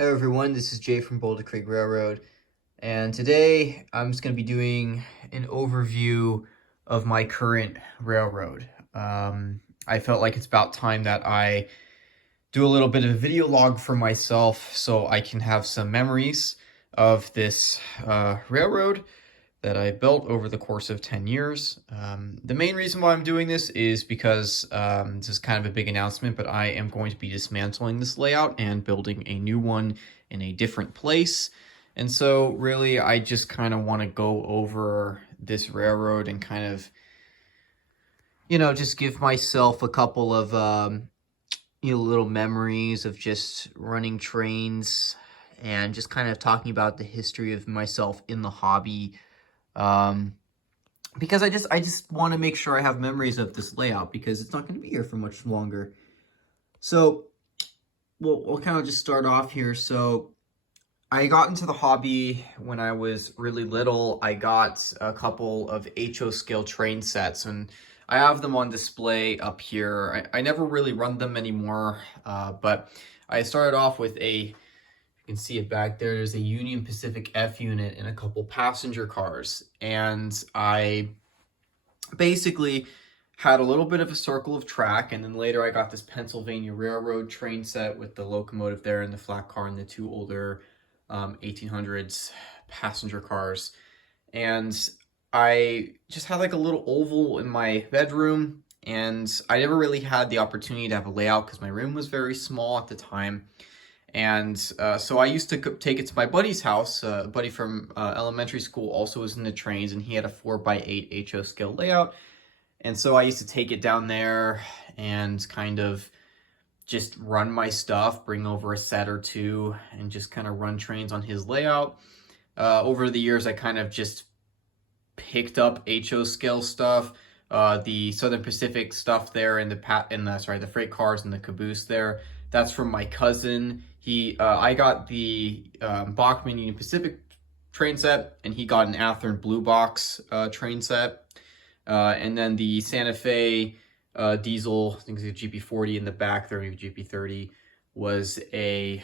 Hello everyone, this is Jay from Boulder Creek Railroad, and today I'm just going to be doing an overview of my current railroad. I felt like it's about time that I do a little bit of a video log for myself so I can have some memories of this railroad that I built over the course of 10 years. The main reason why I'm doing this is because this is kind of a big announcement, but I am going to be dismantling this layout and building a new one in a different place. And so really, I just kind of want to go over this railroad and kind of, just give myself a couple of, little memories of just running trains and just kind of talking about the history of myself in the hobby. Um, because I just want to make sure I have memories of this layout because it's not going to be here for much longer. So we'll kind of just start off here. So I got into the hobby when I was really little. I got a couple of HO scale train sets, and I have them on display up here. I never really run them anymore, but I started off with you can see it back there. There's a Union Pacific F unit and a couple passenger cars. And I basically had a little bit of a circle of track. And then later I got this Pennsylvania Railroad train set with the locomotive there and the flat car and the two older 1800s passenger cars. And I just had like a little oval in my bedroom. And I never really had the opportunity to have a layout because my room was very small at the time. And so I used to take it to my buddy's house. A buddy from elementary school also was in the trains, and he had a 4x8 HO scale layout. And so I used to take it down there and kind of just run my stuff, bring over a set or two, and just kind of run trains on his layout. Over the years, I kind of just picked up HO scale stuff. The Southern Pacific stuff there, and the freight cars and the caboose there. That's from my cousin. I got the Bachmann Union Pacific train set, and he got an Athearn Blue Box train set. And then the Santa Fe diesel, I think it's a GP40 in the back there, maybe GP30, was a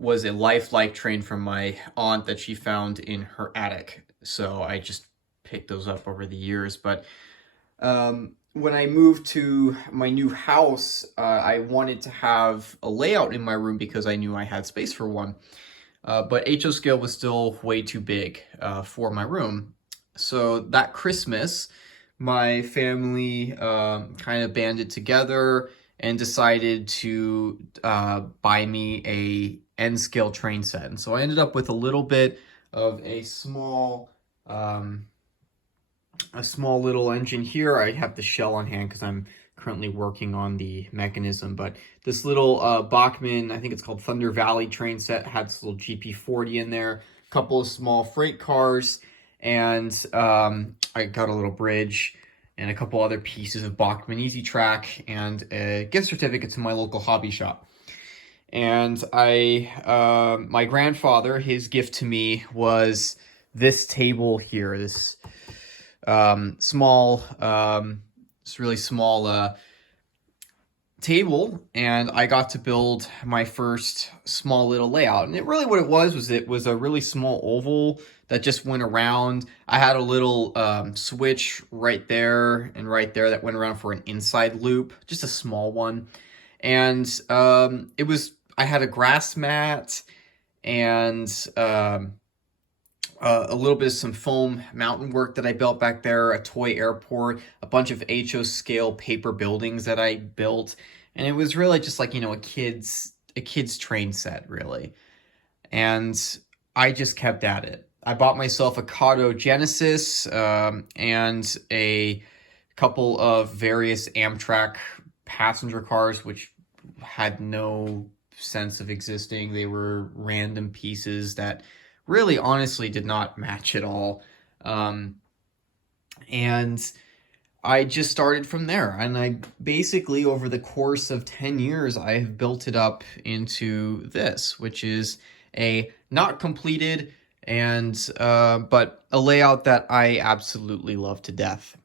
lifelike train from my aunt that she found in her attic. So I just picked those up over the years. But when I moved to my new house, I wanted to have a layout in my room because I knew I had space for one. But HO scale was still way too big for my room. So that Christmas, my family kind of banded together and decided to buy me a N scale train set. And so I ended up with a little bit of a small little engine here. I have the shell on hand because I'm currently working on the mechanism, but this little Bachmann, I think it's called Thunder Valley train set, had this little GP40 in there, a couple of small freight cars, and I got a little bridge and a couple other pieces of Bachmann Easy Track and a gift certificate to my local hobby shop. And my grandfather, his gift to me was this table here, this really small table, and I got to build my first small little layout. And what it was a really small oval that just went around. I had a little switch right there and right there that went around for an inside loop, just a small one. And I had a grass mat and a little bit of some foam mountain work that I built back there, a toy airport, a bunch of HO scale paper buildings that I built. And it was really just like, a kid's train set, really. And I just kept at it. I bought myself a Kato Genesis and a couple of various Amtrak passenger cars, which had no sense of existing. They were random pieces that really honestly did not match at all. And I just started from there. And I basically, over the course of 10 years, I have built it up into this, which is a not completed but a layout that I absolutely love to death.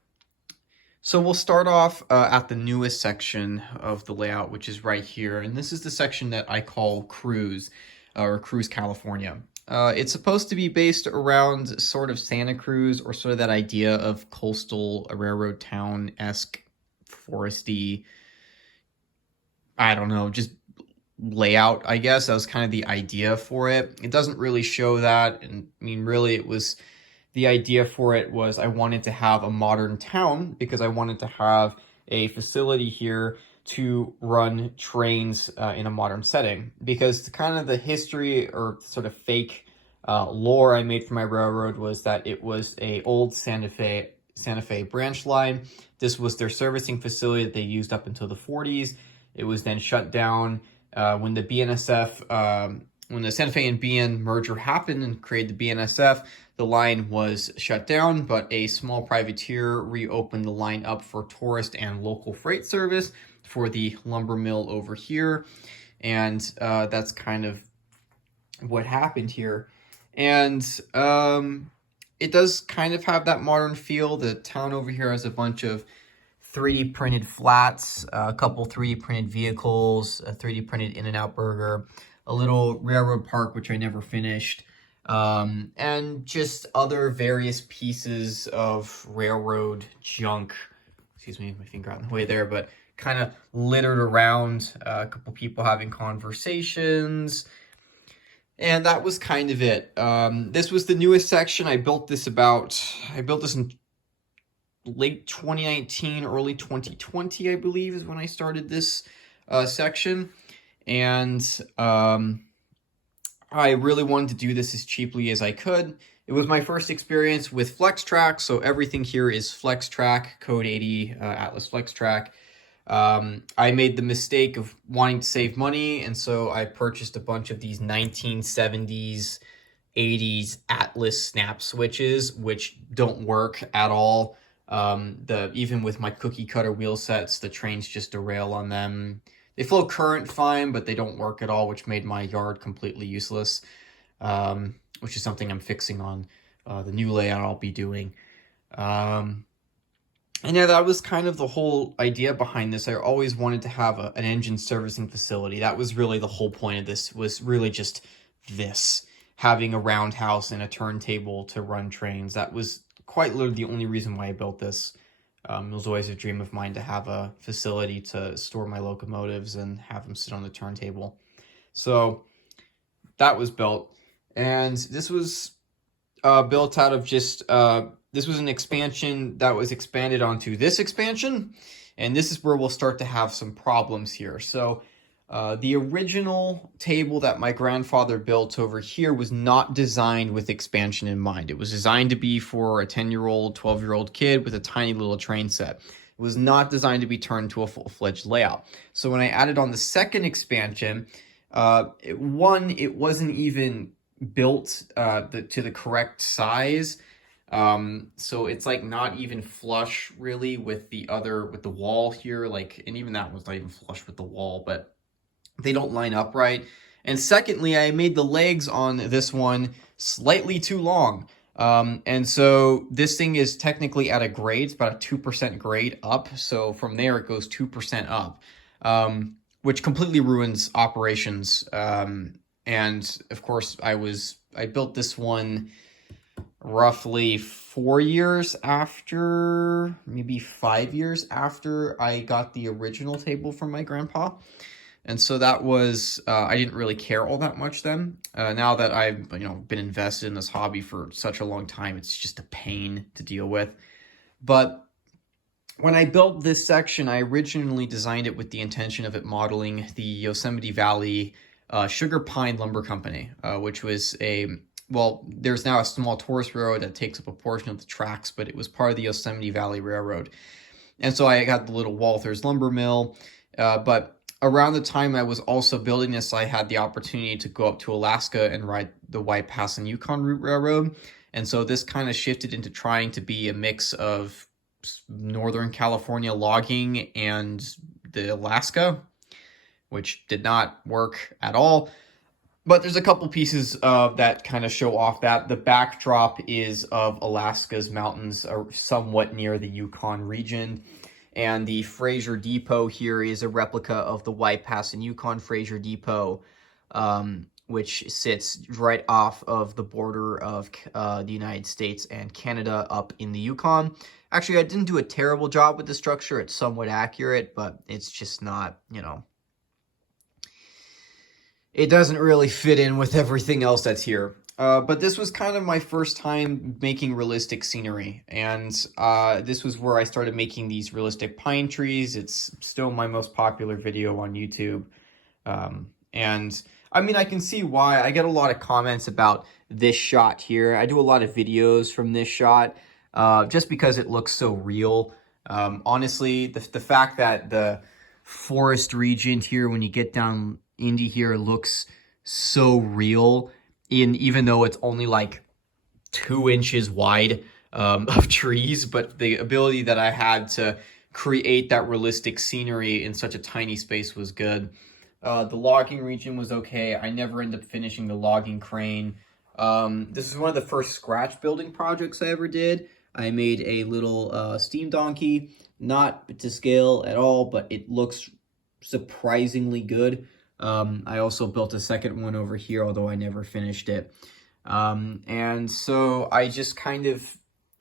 So we'll start off at the newest section of the layout, which is right here. And this is the section that I call Cruise, or Cruise, California. It's supposed to be based around sort of Santa Cruz, or sort of that idea of coastal railroad town-esque, foresty, I don't know, just layout, I guess. That was kind of the idea for it. It doesn't really show that. And I mean, really, it was the idea for it was I wanted to have a modern town because I wanted to have a facility here to run trains in a modern setting. Because kind of the history or sort of fake lore I made for my railroad was that it was a old Santa Fe branch line. This was their servicing facility that they used up until the 40s. It was then shut down when the BNSF, when the Santa Fe and BN merger happened and created the BNSF. The line was shut down, but a small privateer reopened the line up for tourist and local freight service for the lumber mill over here. And that's kind of what happened here. And it does kind of have that modern feel. The town over here has a bunch of 3D printed flats, a couple 3D printed vehicles, a 3D printed In-N-Out burger, a little railroad park, which I never finished, and just other various pieces of railroad junk. Excuse me, my finger got in the way there, but kind of littered around, a couple people having conversations. And that was kind of it. This was the newest section. I built this in late 2019, early 2020, I believe, is when I started this section. And I really wanted to do this as cheaply as I could. It was my first experience with FlexTrack, so everything here is FlexTrack, Code 80, Atlas FlexTrack. I made the mistake of wanting to save money, and so I purchased a bunch of these 1970s, 80s Atlas snap switches, which don't work at all. Even with my cookie cutter wheel sets, the trains just derail on them. They flow current fine, but they don't work at all, which made my yard completely useless, which is something I'm fixing on the new layout I'll be doing. And yeah, that was kind of the whole idea behind this. I always wanted to have an engine servicing facility. That was really the whole point of this, was really just this, having a roundhouse and a turntable to run trains. That was quite literally the only reason why I built this. It was always a dream of mine to have a facility to store my locomotives and have them sit on the turntable. So that was built. And this was built out of just, this was an expansion that was expanded onto this expansion. And this is where we'll start to have some problems here. So the original table that my grandfather built over here was not designed with expansion in mind. It was designed to be for a 10-year-old, 12-year-old kid with a tiny little train set. It was not designed to be turned to a full-fledged layout. So when I added on the second expansion, it wasn't even built to the correct size. So it's like not even flush really with the wall here, like, and even that was not even flush with the wall, but they don't line up right. And secondly, I made the legs on this one slightly too long. And so this thing is technically at a grade, it's about a 2% grade up. So from there, it goes 2% up, which completely ruins operations. And of course, I built this one roughly 4 years after, maybe 5 years after I got the original table from my grandpa. And so that was, I didn't really care all that much then. Now that I've, been invested in this hobby for such a long time, it's just a pain to deal with. But when I built this section, I originally designed it with the intention of it modeling the Yosemite Valley Sugar Pine Lumber Company, which was there's now a small tourist railroad that takes up a portion of the tracks, but it was part of the Yosemite Valley Railroad. And so I got the little Walther's lumber mill, but around the time I was also building this, I had the opportunity to go up to Alaska and ride the White Pass and Yukon Route Railroad. And so this kind of shifted into trying to be a mix of Northern California logging and the Alaska, which did not work at all. But there's a couple pieces that kind of show off that. The backdrop is of Alaska's mountains, somewhat near the Yukon region. And the Fraser Depot here is a replica of the White Pass and Yukon Fraser Depot, which sits right off of the border of the United States and Canada up in the Yukon. Actually, I didn't do a terrible job with the structure. It's somewhat accurate, but it's just not, you know, it doesn't really fit in with everything else that's here. But this was kind of my first time making realistic scenery, and this was where I started making these realistic pine trees. It's still my most popular video on YouTube. And I mean, I can see why. I get a lot of comments about this shot here. I do a lot of videos from this shot just because it looks so real. Honestly, the fact that the forest region here, when you get down into here, looks so real, even though it's only like 2 inches wide of trees, but the ability that I had to create that realistic scenery in such a tiny space was good. The logging region was okay. I never ended up finishing the logging crane. This is one of the first scratch building projects I ever did. I made a little steam donkey, not to scale at all, but it looks surprisingly good. I also built a second one over here, although I never finished it. And so I just kind of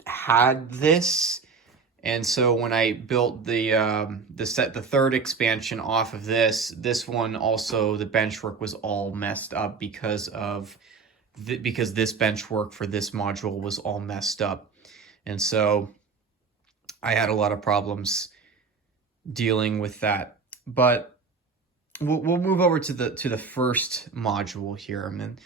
had this. And so when I built the third expansion off of this one also, the benchwork was all messed up because this benchwork for this module was all messed up. And so I had a lot of problems dealing with that. But we'll move over to the first module here. I mean,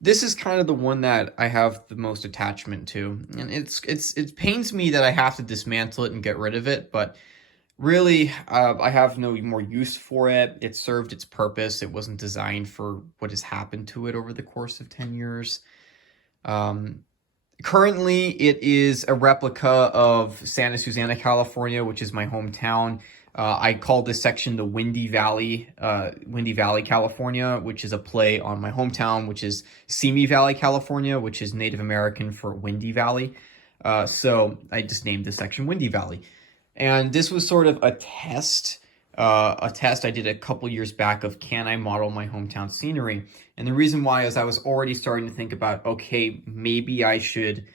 this is kind of the one that I have the most attachment to, and it pains me that I have to dismantle it and get rid of it, but really I have no more use for it. It served its purpose. It wasn't designed for what has happened to it over the course of 10 years. Currently, it is a replica of Santa Susana, California, which is my hometown. I call this section the Windy Valley, California, which is a play on my hometown, which is Simi Valley, California, which is Native American for Windy Valley. So I just named this section Windy Valley. And this was sort of a test I did a couple years back of, can I model my hometown scenery? And the reason why is I was already starting to think about, okay, maybe I should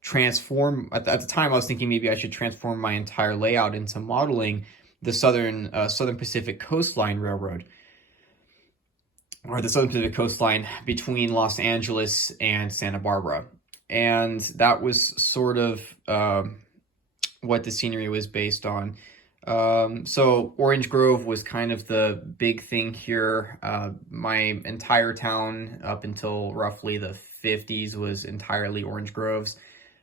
transform, at the time I was thinking maybe I should transform my entire layout into modeling the Southern Pacific Coastline Railroad, or the Southern Pacific Coastline between Los Angeles and Santa Barbara. And that was sort of what the scenery was based on. So Orange Grove was kind of the big thing here. My entire town up until roughly the 50s was entirely orange groves.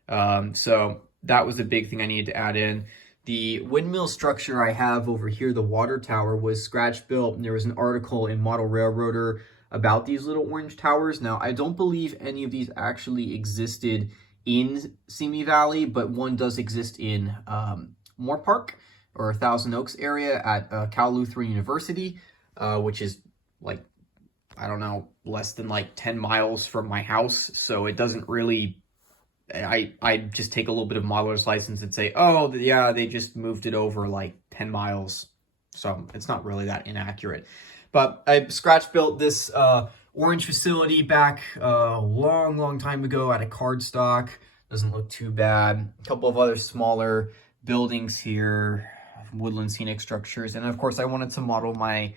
So that was the big thing I needed to add in. The windmill structure I have over here, the water tower, was scratch built. And there was an article in Model Railroader about these little orange towers. Now, I don't believe any of these actually existed in Simi Valley, but one does exist in Moore Park, or Thousand Oaks area at Cal Lutheran University, which is like, I don't know, less than like 10 miles from my house. So it doesn't really, I just take a little bit of modeler's license and say, oh, yeah, they just moved it over like 10 miles. So it's not really that inaccurate. But I scratch built this orange facility back a long time ago out of cardstock. Doesn't look too bad. A couple of other smaller buildings here, woodland scenic structures, and of course I wanted to model my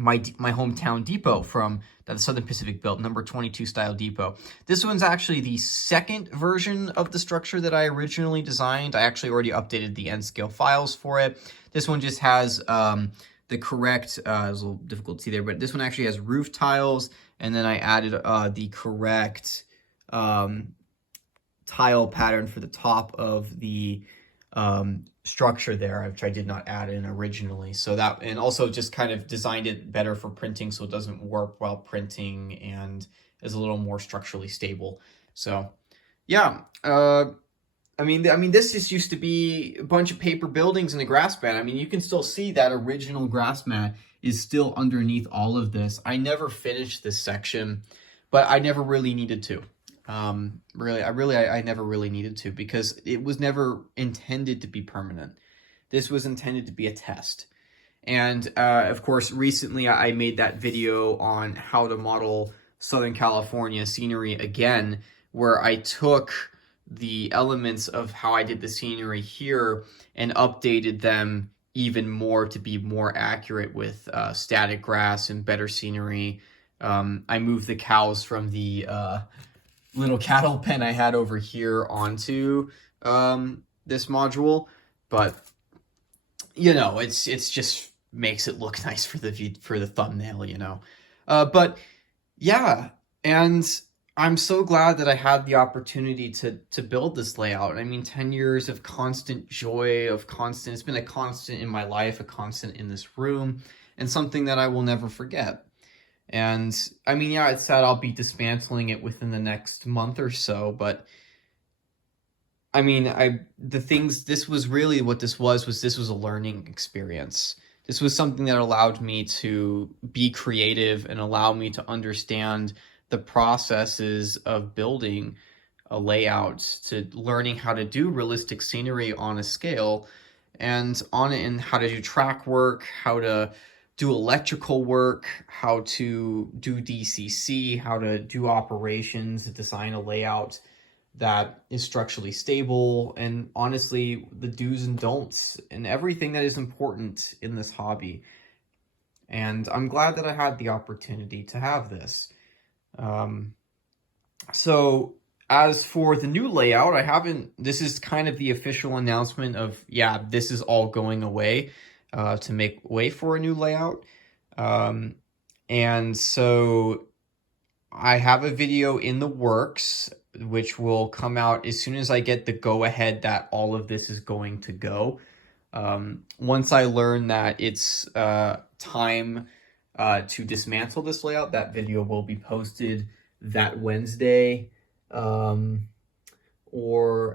my hometown depot from the Southern Pacific built number 22 style depot. This one's actually the second version of the structure that I originally designed. I actually already updated the N scale files for it. This one just has the correct, there's a little difficult to see there, but this one actually has roof tiles, and then I added the correct tile pattern for the top of the structure there, which I did not add in originally. So that, and also just kind of designed it better for printing so it doesn't warp while printing and is a little more structurally stable. So yeah, I mean, this just used to be a bunch of paper buildings and a grass mat. I mean, you can still see that original grass mat is still underneath all of this. I never finished this section, but I never really needed to. I never really needed to, because it was never intended to be permanent. This was intended to be a test. And of course, recently I made that video on how to model Southern California scenery again, where I took the elements of how I did the scenery here and updated them even more to be more accurate with static grass and better scenery. I moved the cows from the little cattle pen I had over here onto this module, but you know, it's just makes it look nice for the thumbnail, you know. But yeah, and I'm so glad that I had the opportunity to build this layout. I mean, 10 years of constant joy, it's been a constant in my life, a constant in this room, and something that I will never forget. And I mean, yeah, it's sad I'll be dismantling it within the next month or so, but I mean, this was really what this was a learning experience. This was something that allowed me to be creative and allow me to understand the processes of building a layout, to learning how to do realistic scenery on a scale, and how to do track work, how to do electrical work, how to do DCC, how to do operations, design a layout that is structurally stable, and honestly, the do's and don'ts and everything that is important in this hobby. And I'm glad that I had the opportunity to have this. So as for the new layout, this is kind of the official announcement of, yeah, this is all going away to make way for a new layout. And so I have a video in the works, which will come out as soon as I get the go-ahead that all of this is going to go. Once I learn that it's time to dismantle this layout, that video will be posted that Wednesday, or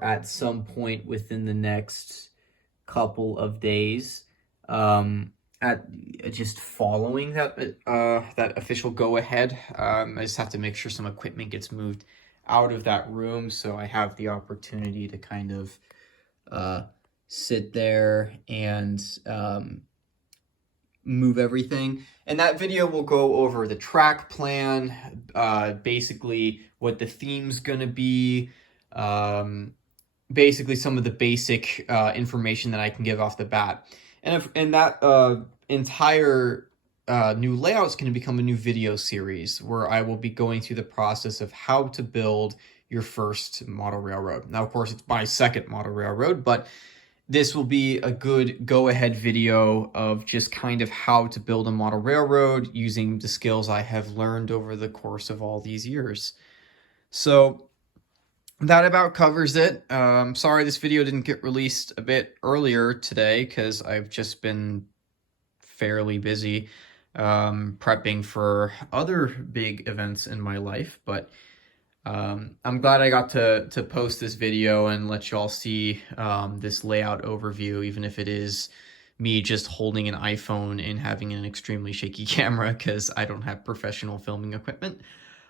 at some point within the next couple of days. At just following that that official go-ahead. I just have to make sure some equipment gets moved out of that room, so I have the opportunity to kind of sit there and move everything. And that video will go over the track plan, basically what the theme's gonna be, basically some of the basic information that I can give off the bat. And that entire new layout is going to become a new video series where I will be going through the process of how to build your first model railroad. Now, of course, it's my second model railroad, but this will be a good go-ahead video of just kind of how to build a model railroad using the skills I have learned over the course of all these years. So that about covers it. Sorry this video didn't get released a bit earlier today because I've just been fairly busy prepping for other big events in my life, but I'm glad I got to post this video and let you all see this layout overview, even if it is me just holding an iPhone and having an extremely shaky camera because I don't have professional filming equipment.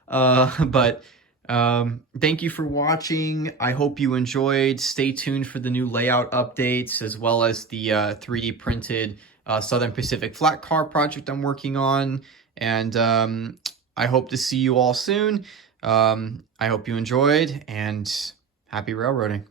But thank you for watching. I hope you enjoyed. Stay tuned for the new layout updates, as well as the 3D printed Southern Pacific flat car project I'm working on. And I hope to see you all soon. I hope you enjoyed, and happy railroading.